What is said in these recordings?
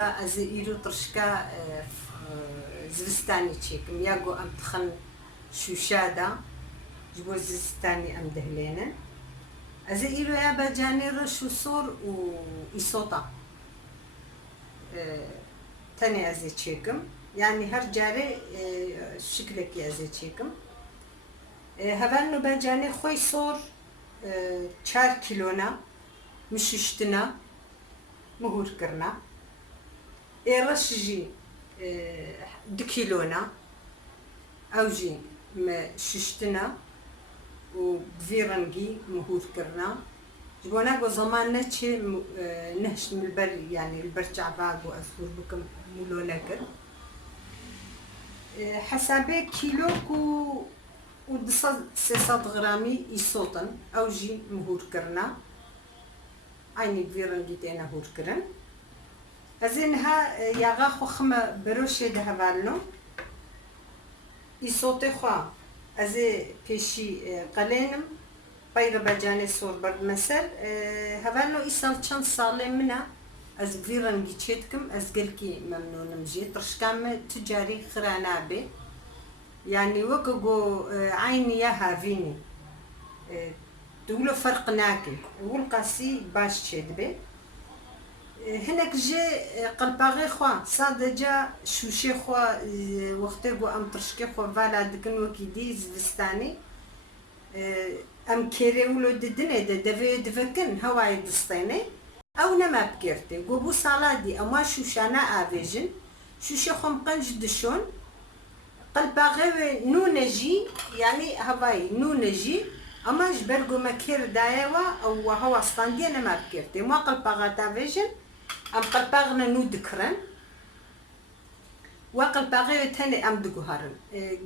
از ایرو ترشکا زوستانی چیکم یاگو ام تخن شوشادا جبو زوستانی ام دهلينا از ایرو یا بجاني رشو صور و إصوتا تاني از چیکم يعني هر جاري شكلك از چیکم هفانو بجاني خوي صور 4 كيلونا مششتنا مهور كرنا رش جي 2 كيلونا او جي ششتنا وبفيرنجي مهور كرنا جبونا قو زمان نتشي نهش من البر يعني البرجع باقو أذكر بكم مولو نكر حسابي كيلو كو ودصد 600 غرامي يصوتن او جي مهور كرنا عيني بفيرنجي تينا هور كرن ازينها ياغا خو خما بروشي دهبالنو يصوتي خوا ازي بيشي قلينم بايغا بجاني صور برد مسر هبالنو إيسال چند سالي منا از بفيرنجي تشيتكم از قلكي ممنونم جي ترشكام تجاري خرانابي يعني وكو عيني يا هافيني تقولوا فرق ناكل والقاسي باش تشدبي هناك جي قلباغي خوا صادجا شوشي خوا وقتو ام ترشكي خوا فالا دكن وكيدي زفستاني ام كيريولو ددني دفي دفكن هواي دستيني او نما بكيرتي قبو صالادي اما شوشانا افيجن شوشي خم قنج دشون قلباغي نونجي يعني هواي نونجي اما جبرقو مكير دايوا او هوا ستاندي نما بكيرتي ما قلباغا تافيجن ام قلباغنا نو دكرن وقلباغي تاني ام دقهرن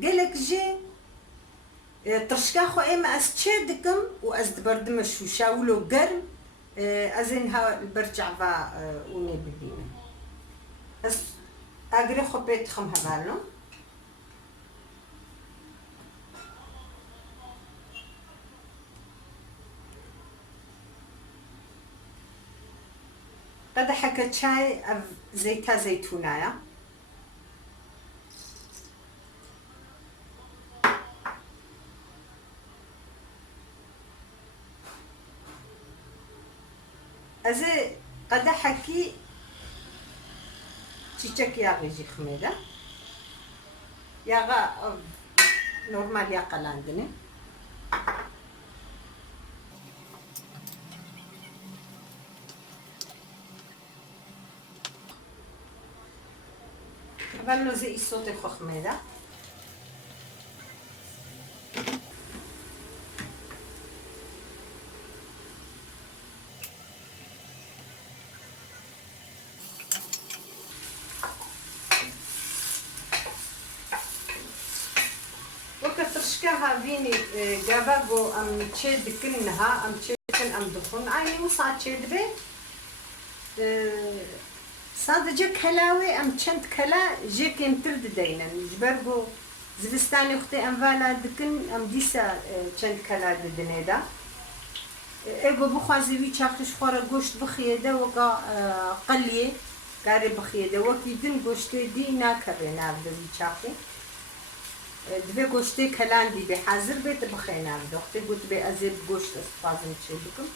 قالك جي ترشكا خو اما از تشدكم واز دبردم شوشا ولو قرم ازينها برجع با وني بدينا بس اقري خو بيت خم هبالو قدحك شاي زيتا زيتونايا ازي قدحكي تشيك يا غيجي خميده يا غا نورمال يا قلاندني بلو زي الصوت خميده وكترشكاها فيني جاباغو ام تشد كنها ام تشد ام دخون عيني مصعد تشد بي صادجة كلاوي ام تشند كلا جيك يمترد دينا جبرغو زبستاني اختي ام فالا دكن ام ديسا تشند كلا ددنيدا ايغو بخوازي وي تشاخش خورا گوشت بخيده وكا قليه قاري بخيده وكي دن گوشتي دي ناكرنا بدوي تشاخي دبي گوشتي كلان دي بحاضر بيت بخينا بدوختي قلت بي ازيب گوشت استفازم تشيلكم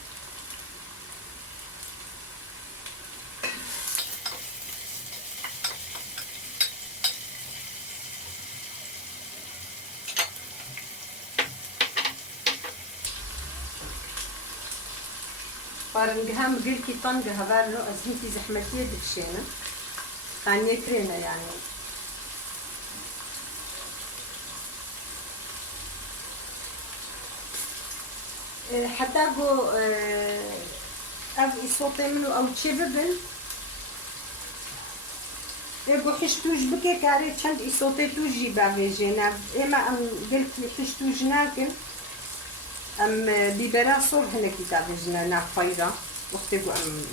فارنجها مقلكي طنجها بالو ازمتي زحمتي دكشينا خانية كرينا يعني حتى جو اف يصوتي منو او تشببن يقو حشتوش بكي كاري تشند يصوتي توجي باغيجينا اما ام قلت حشتوش ناكل ام بيبرا صور هناك كابجنا نافايرا وقتي ام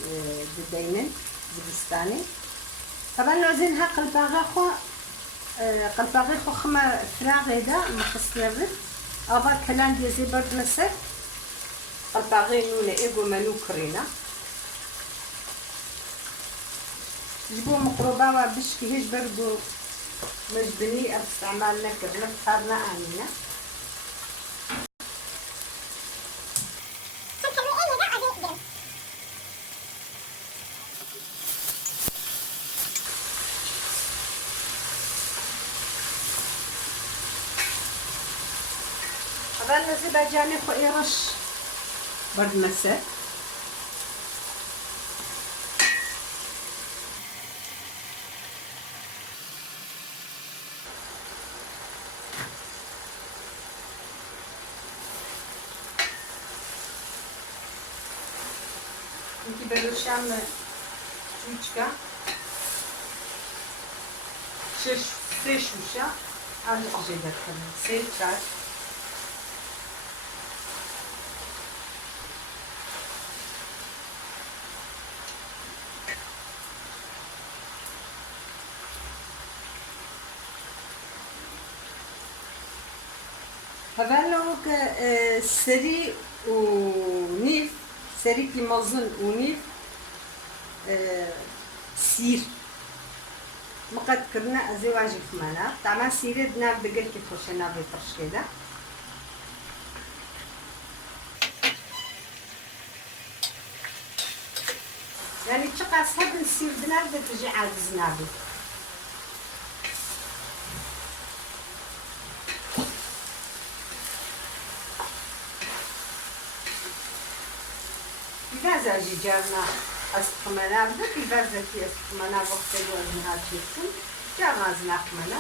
بدينن زبستاني طبعا لازم ها قلباغي خو خما فراغ هذا ما خصنا ابا كلام ديال زبرد مسك قلباغي نونه ايغو منو كرينا جبو مقربة وبشكي هيج برضو مجبني استعمال نكر نفطرنا آمنة. هذا النزي بجاني خو يرش برد مسك. Inki beruszam czujczka. Sześć ale żyje tam. Sejczak. هذا سري ونيف سري كي مازن ونيف سير مقد كرنا أزواج كمانا طبعا سيرة دنا بقل كيف وشنا بيطرش كده يعني تشقى صحب نسير دنا بتجي عاجزنا بي إذا زاجي جارنا أستخمنا بدك إذا زاجي أستخمنا وقت الوزنها تيكم جارنا زناخمنا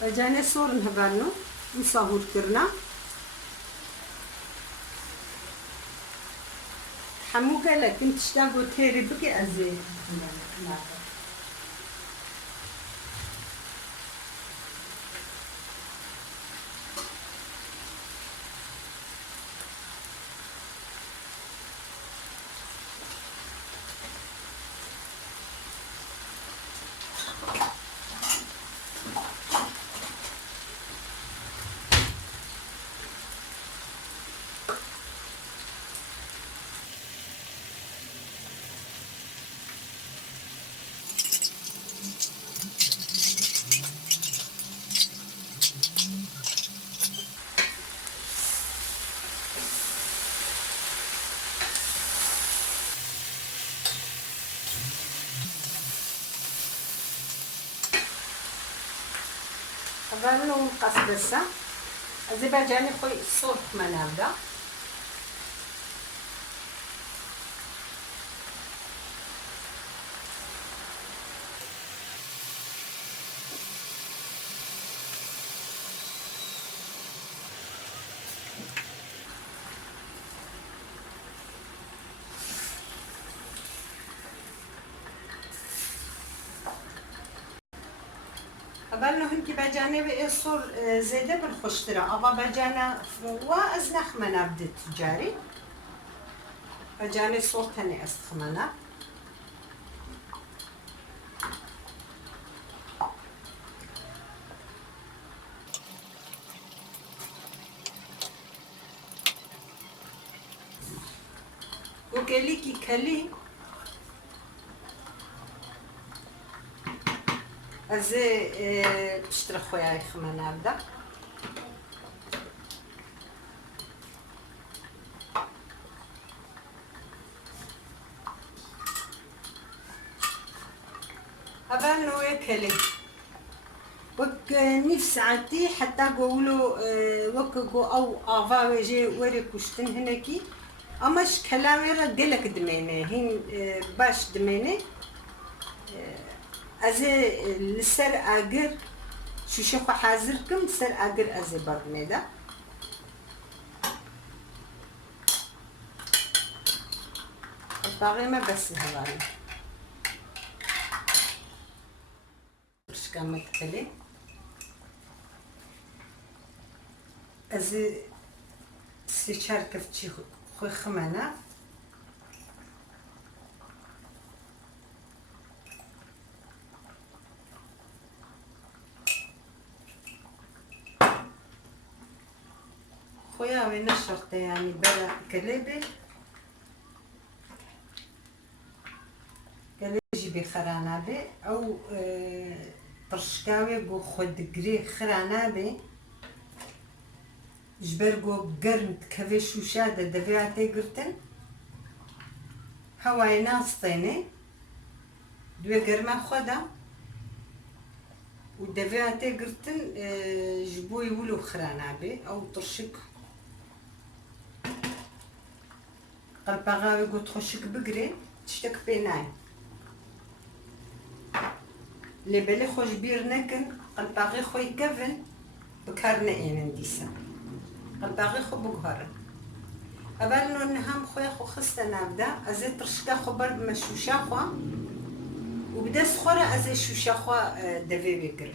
فجانا صور نهبانو نصاهور كرنا حمو قالك انت تشتاقو تهري بكي أزي غنو نقص بسا أزي باجاني خوي صوت منابدا قبلنا هنكي بجاني بيصور زيادة بالخشترة أبا بجانا وأزنخ منا بدت تجاري بجاني صوت هني أستخمنا وكليكي كلي أزي بشتري خويا يخمنا أبدا هذا نوع كلي وك نيف ساعتي حتى قولوا وك أو أفاوجي وري كشتن هناكي أماش كلامي رجلك دمينة هين باش دمينة أزي لسر أجر شو شوفوا حاضركم سر أجر أزي برميدا الطاغي ما بس هذا مش كامل كلي أزي سيشار كفتشي خوي خمانة خويا وين الشرطة يعني برا كلابي جيبي خرانابي او طرشكاوي بو خود قري خرانابي جبرقو بقرنت كفي شوشادة دفيعتي قرتن هواي ناصطيني دوي قرما خودا ودفيعتي قرتن جبوي ولو خرانابي او طرشك قلباغاوي قو تخشك بقري تشتك بيناي اللي بالي خوش بير نكن قلباغي خوي كفن بكارنا اين ديسا قلباغي خو بقهر أبالنو نهم خويا خو خستا نابدا أزي ترشكا خو برد مشوشا خوا وبدا سخورة أزي شوشا خوا دفي بيقر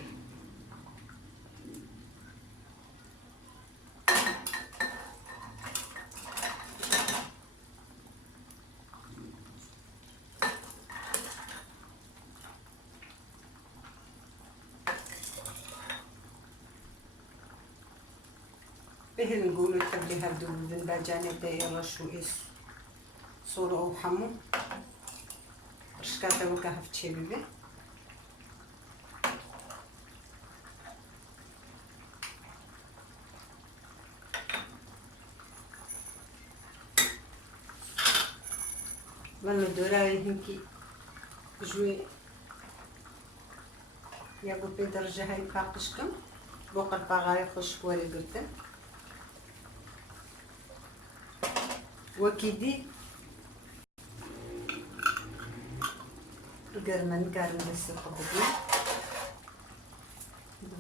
به نقولو تبلي هادو الباجاني دايرة شو إيس صورو أو حمو رشكاتا وكا هفتشي بيبي والله دوراي هنكي جوي يا بو بدرجة هاي باقشكم بوق الباغاي خوش كواري قلتن وكيدي قرمن بس القبضي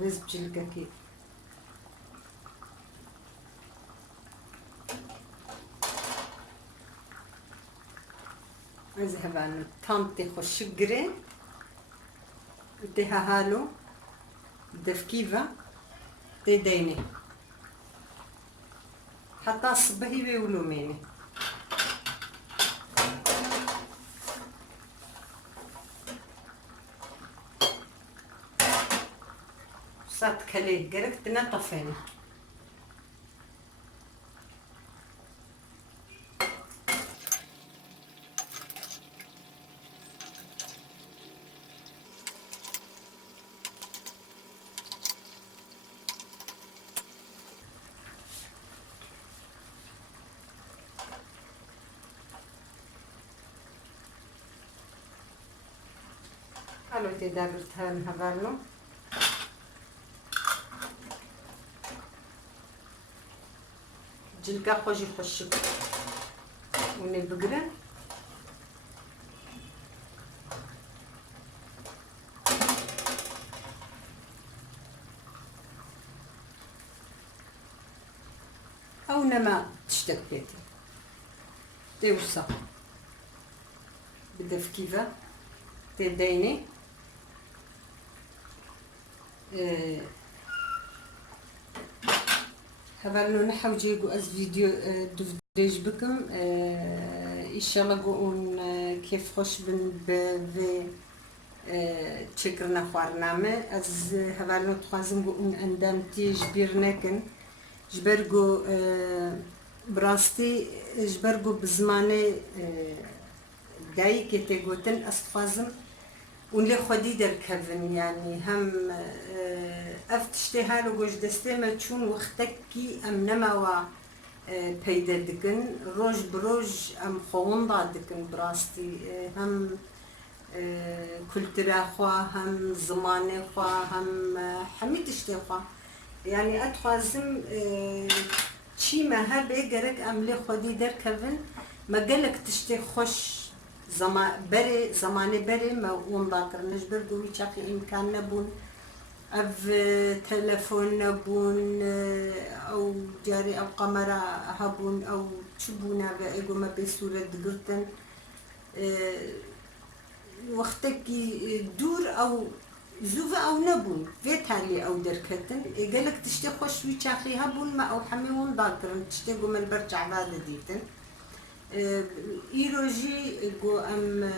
بس بجلقة كي نذهب عن طامتي خوش قرين وديها هالو دفكيفة ديني حتى صبهي بيولو ميني صات كليه قرقت نطفيني قالوا تدابرتها نهبالو جلقا خوجي خوشك وني بقرا او نما تشتك بيتي توسع بدا في كيفا تديني هذا نحاول جو از فيديو دفديج بكم ان شاء الله قون كيف خوش بن بي تشكرنا خوارنامه از هذا لو تخازم قون اندام تي جبيرناكن جبرقو براستي جبرقو بزمانه داي كي تقولن استفازم ونلي خدي دركفن يعني هم افتشتها له جوج دستي ما تشون وقتكي ام نما و بيدا دكن روج بروج ام خووندا دكن براستي هم كولتورا خوا هم زمانه خوا هم حميت اشتي خوا يعني اتخازم شي ما هبه جرك ام لي خدي دركفن ما قالك تشتي خوش زمان بری ما اون باکر نجبر دوی چاقی امکان نبون اف تلفن نبون او جاری او قمرة هبون او تشبونا بأيقو ما بصورة دقرتن وقتك دور او زوفا او نبون فيتالي او دركتن قالك تشتي خوش وي چاقي هبون ما او حميون باكرن تشتي قو من برجع بعد ديتن ایروژی گو ام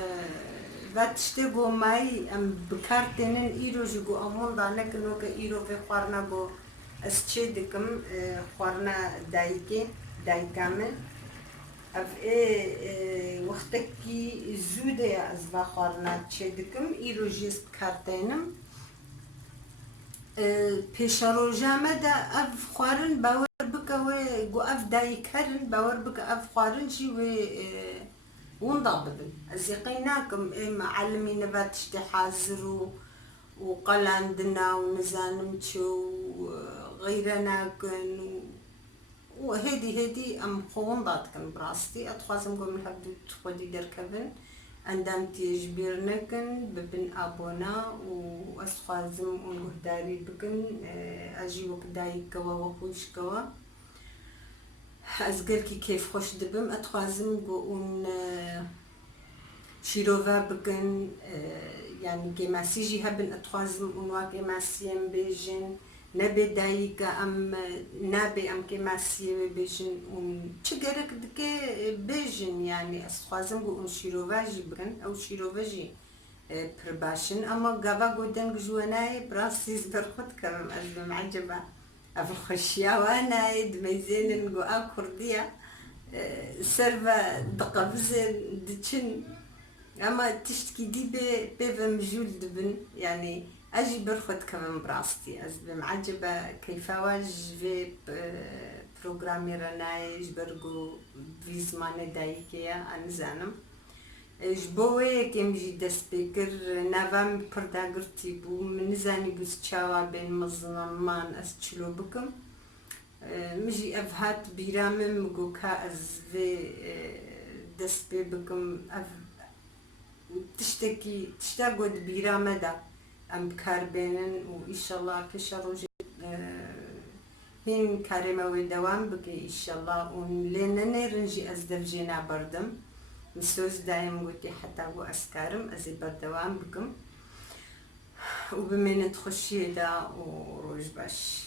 وقتی گو مای ام بکارتنن ایروژی گو امون دانه کنو که ایرو به خورنا گو از چه دکم خوارنا دایکامن وقتی زوده از و خوارنا چه دکم ایروژیست کارتینم پیشروجامه دا اف خوارن باور بکه و گو اف دایکرن باور بکه اف خوارن جی و ونضا بدن از یقیناکم معلمی نباتشتی حاضر وقلاندنا ونزانم چو غيرنا كن وهدي ام خون ضاتكن براستي اتخوازم قوم الهبدو تخودي دركبن عندم تيجبيرنكن ببن ابونا واسخوازم ونهداري بكن اجي وكداي كوا وخوش كوا ازقلكي كيف خوش دبم اتخوازم قوم شيروفا بكن يعني جماسيجي هبن اتخوازم ونوا جماسيم بيجن نبي دايكا ام نبي ام جماسي بيجن وشجرك دك بيجن يعني اتخوازم قوم شيروفاجي بكن او شيروفاجي برباشن اما قابا قدن جواناي براسيز برخد كم ازم معجبة افو خشيا وانا دميزين نقو كردية سرفا دقبزن دتشن اما تشتكي دي بمجول دبن يعني اجي برخد كمان براستي از بمعجبة كيف واج في بروغرامي رنايج برقو في زمان دايكيا انزانم جبوه كم جي دست بكر نافام پرداگرتی بو منزاني بس چاوا بين مظلمان از چلو بكم مجي افهات بيرامم مگو كا از في دست بكم اف تشتاقود بيرامدا ام بكاربينن وإن شاء الله كشروج هين كارما ودوام بكي إن شاء الله ولنا نرنجي أزدرجينا بردم مسوز دايم قلتي حتى هو أسكارم أزي بردوام بكم وبمين تخشي دا وروج باش